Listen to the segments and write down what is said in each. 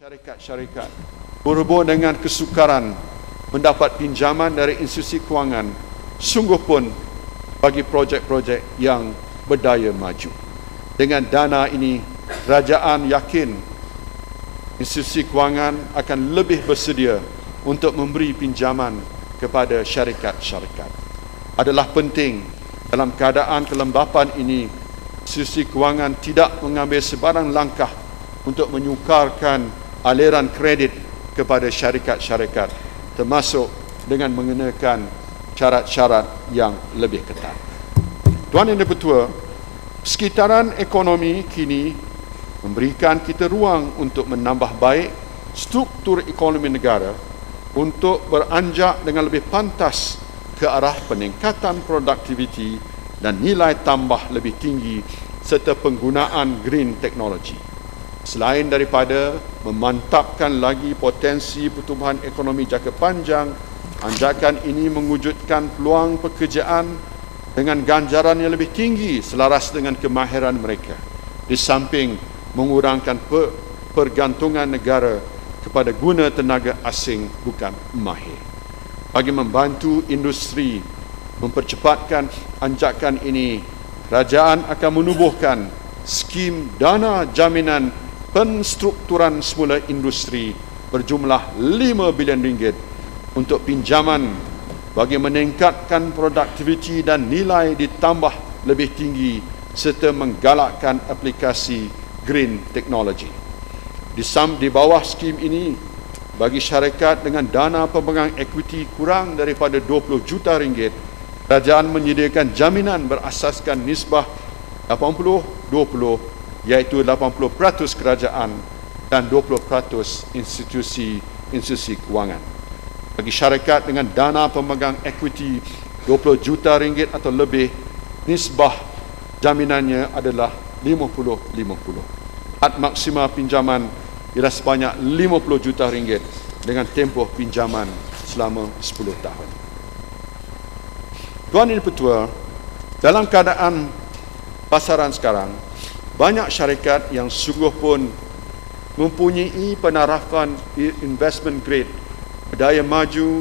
syarikat-syarikat berhubung dengan kesukaran mendapat pinjaman dari institusi kewangan sungguh pun bagi projek-projek yang berdaya maju. Dengan dana ini, kerajaan yakin institusi kewangan akan lebih bersedia untuk memberi pinjaman kepada syarikat-syarikat. Adalah penting dalam keadaan kelembapan ini, institusi kewangan tidak mengambil sebarang langkah untuk menyukarkan aliran kredit kepada syarikat-syarikat, termasuk dengan mengenakan syarat-syarat yang lebih ketat. Tuan Yang Dipertua, sekitaran ekonomi kini memberikan kita ruang untuk menambah baik struktur ekonomi negara untuk beranjak dengan lebih pantas ke arah peningkatan produktiviti dan nilai tambah lebih tinggi serta penggunaan green technology. Selain daripada memantapkan lagi potensi pertumbuhan ekonomi jangka panjang, anjakan ini mewujudkan peluang pekerjaan dengan ganjaran yang lebih tinggi selaras dengan kemahiran mereka, di samping mengurangkan pergantungan negara kepada guna tenaga asing bukan mahir. Bagi membantu industri mempercepatkan anjakan ini, kerajaan akan menubuhkan skim dana jaminan penstrukturan semula industri berjumlah RM5 bilion untuk pinjaman bagi meningkatkan produktiviti dan nilai ditambah lebih tinggi serta menggalakkan aplikasi green technology. Di bawah skim ini, bagi syarikat dengan dana pemegang equity kurang daripada RM20 juta, kerajaan menyediakan jaminan berasaskan nisbah 80-20, iaitu 80% kerajaan dan 20% institusi kewangan. Bagi syarikat dengan dana pemegang equity RM20 juta atau lebih, nisbah jaminannya adalah 50-50. Had maksima pinjaman ialah sebanyak RM50 juta dengan tempoh pinjaman selama 10 tahun. Tuan Yang Dipertua, dalam keadaan pasaran sekarang, banyak syarikat yang sungguh pun mempunyai penarafan investment grade, berdaya maju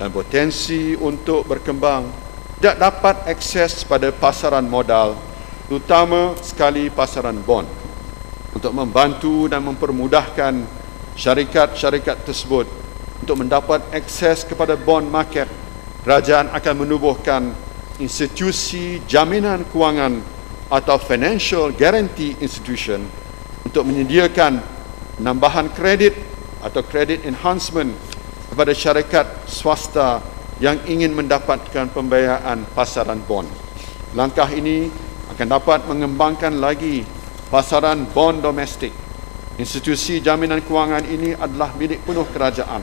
dan potensi untuk berkembang, tidak dapat akses pada pasaran modal, terutama sekali pasaran bond. Untuk membantu dan mempermudahkan syarikat-syarikat tersebut untuk mendapat akses kepada bond market, kerajaan akan menubuhkan institusi jaminan kewangan atau financial guarantee institution untuk menyediakan penambahan kredit atau credit enhancement kepada syarikat swasta yang ingin mendapatkan pembiayaan pasaran bond. Langkah ini akan dapat mengembangkan lagi pasaran bond domestik. Institusi jaminan kewangan ini adalah milik penuh kerajaan.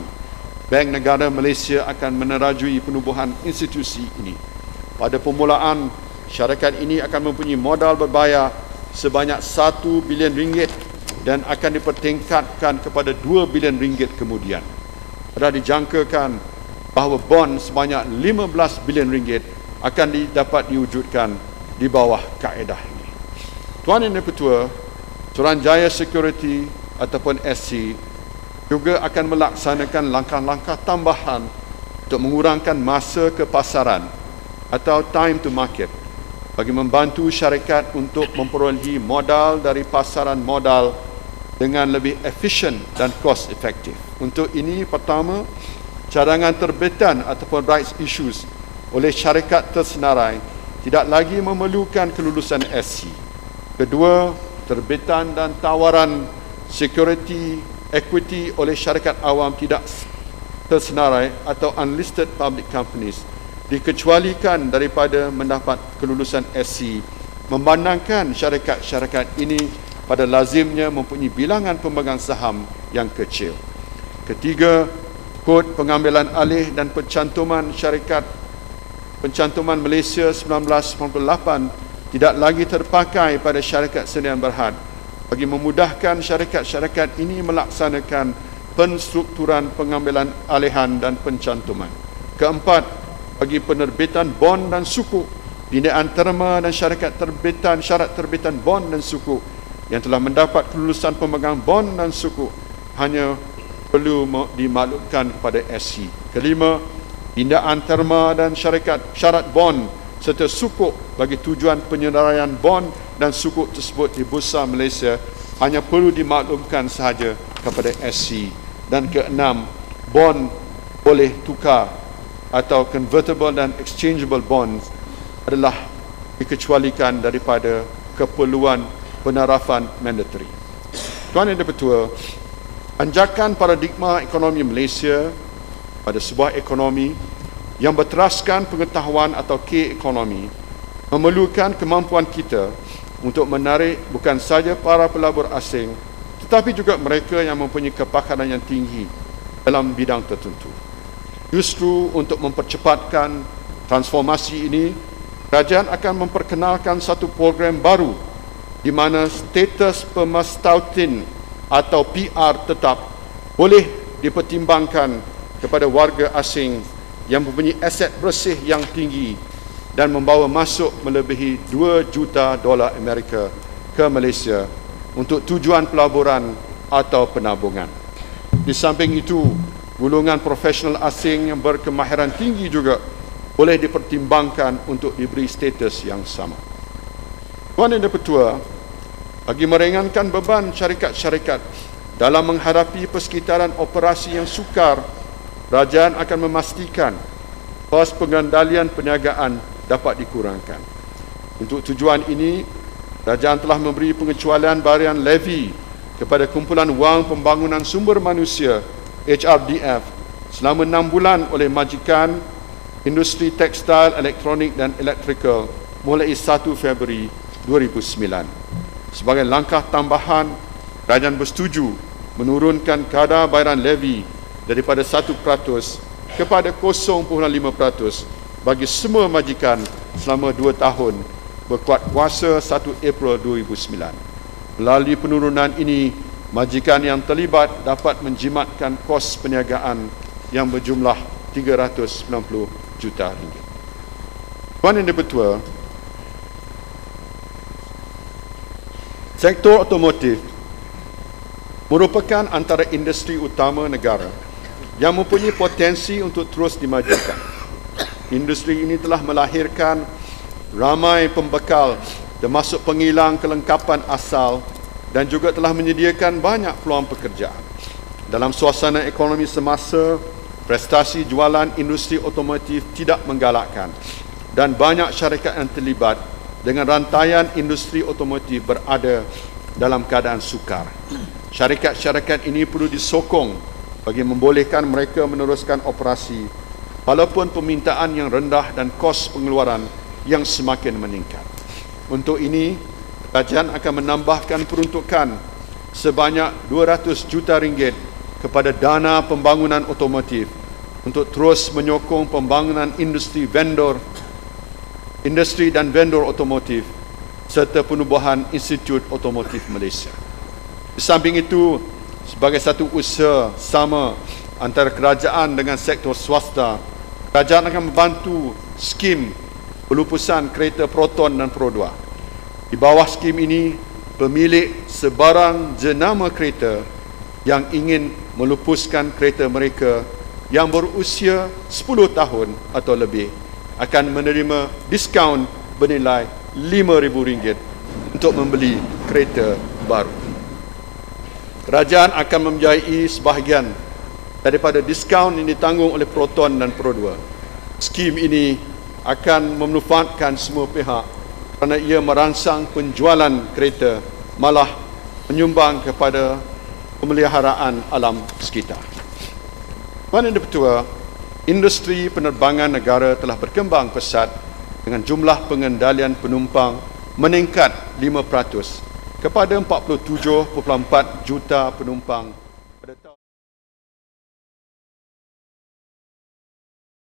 Bank Negara Malaysia akan menerajui penubuhan institusi ini. Pada permulaan, syarikat ini akan mempunyai modal berbayar sebanyak RM1 bilion dan akan dipertingkatkan kepada RM2 bilion kemudian. Ada dijangkakan bahawa bond sebanyak RM15 bilion akan dapat diwujudkan di bawah kaedah ini. Tuan Yang Dipertua, Suruhanjaya Security ataupun SC juga akan melaksanakan langkah-langkah tambahan untuk mengurangkan masa ke pasaran atau time to market bagi membantu syarikat untuk memperolehi modal dari pasaran modal dengan lebih efisien dan cost efektif. Untuk ini, pertama, cadangan terbitan ataupun rights issues oleh syarikat tersenarai tidak lagi memerlukan kelulusan SC. Kedua, terbitan dan tawaran security equity oleh syarikat awam tidak tersenarai atau unlisted public companies dikecualikan daripada mendapat kelulusan SC, memandangkan syarikat-syarikat ini pada lazimnya mempunyai bilangan pemegang saham yang kecil. Ketiga, kod pengambilan alih dan pencantuman Malaysia 1998 tidak lagi terpakai pada syarikat sediaan berhad bagi memudahkan syarikat-syarikat ini melaksanakan penstrukturan pengambilan alihan dan pencantuman. Keempat, bagi penerbitan bond dan sukuk, binaan terma dan syarikat syarat terbitan bond dan sukuk yang telah mendapat kelulusan pemegang bond dan sukuk hanya perlu dimaklumkan kepada SC. Kelima, pindaan terma dan syarat bond serta sukuk bagi tujuan penyelesaian bond dan sukuk tersebut di Bursa Malaysia hanya perlu dimaklumkan sahaja kepada SC. Dan keenam, bond boleh tukar atau convertible dan exchangeable bonds adalah dikecualikan daripada keperluan penarafan mandatory. Tuan Yang Dipertua, anjakan paradigma ekonomi Malaysia pada sebuah ekonomi yang berteraskan pengetahuan atau K-ekonomi memerlukan kemampuan kita untuk menarik bukan sahaja para pelabur asing tetapi juga mereka yang mempunyai kepakaran yang tinggi dalam bidang tertentu. Justru untuk mempercepatkan transformasi ini, kerajaan akan memperkenalkan satu program baru di mana status pemastautin atau PR tetap boleh dipertimbangkan kepada warga asing yang mempunyai aset bersih yang tinggi dan membawa masuk melebihi $2 juta Amerika ke Malaysia untuk tujuan pelaburan atau penabungan. Di samping itu, golongan profesional asing yang berkemahiran tinggi juga boleh dipertimbangkan untuk diberi status yang sama. Tuan Yang Dipertua, bagi meringankan beban syarikat-syarikat dalam menghadapi persekitaran operasi yang sukar, kerajaan akan memastikan kos pengendalian perniagaan dapat dikurangkan. Untuk tujuan ini, kerajaan telah memberi pengecualian barian levy kepada Kumpulan Wang Pembangunan Sumber Manusia HRDF selama 6 bulan oleh majikan industri tekstil, elektronik dan elektrikal mulai 1 Februari 2009. Sebagai langkah tambahan, kerajaan bersetuju menurunkan kadar bayaran levy daripada 1% kepada 0.5% bagi semua majikan selama 2 tahun berkuat kuasa 1 April 2009. Melalui penurunan ini, majikan yang terlibat dapat menjimatkan kos perniagaan yang berjumlah RM390 juta. Tuan Yang Dipertua, sektor otomotif merupakan antara industri utama negara yang mempunyai potensi untuk terus dimajukan. Industri ini telah melahirkan ramai pembekal termasuk pengilang kelengkapan asal dan juga telah menyediakan banyak peluang pekerjaan. Dalam suasana ekonomi semasa, prestasi jualan industri otomotif tidak menggalakkan dan banyak syarikat yang terlibat dengan rantaian industri otomotif berada dalam keadaan sukar. Syarikat-syarikat ini perlu disokong bagi membolehkan mereka meneruskan operasi walaupun permintaan yang rendah dan kos pengeluaran yang semakin meningkat. Untuk ini, kerajaan akan menambahkan peruntukan sebanyak RM200 juta kepada dana pembangunan otomotif untuk terus menyokong pembangunan industri dan vendor otomotif serta penubuhan Institut Otomotif Malaysia. Di samping itu, sebagai satu usaha sama antara kerajaan dengan sektor swasta, kerajaan akan membantu skim pelupusan kereta Proton dan Pro 2. Di bawah skim ini, pemilik sebarang jenama kereta yang ingin melupuskan kereta mereka yang berusia 10 tahun atau lebih akan menerima diskaun bernilai RM5,000 untuk membeli kereta baru. Kerajaan akan membiayai sebahagian daripada diskaun yang ditanggung oleh Proton dan Pro 2. Skim ini akan memanfaatkan semua pihak kerana ia merangsang penjualan kereta, malah menyumbang kepada pemeliharaan alam sekitar. Tuan Yang Dipertua, industri penerbangan negara telah berkembang pesat dengan jumlah pengendalian penumpang meningkat 5% kepada 47.4 juta penumpang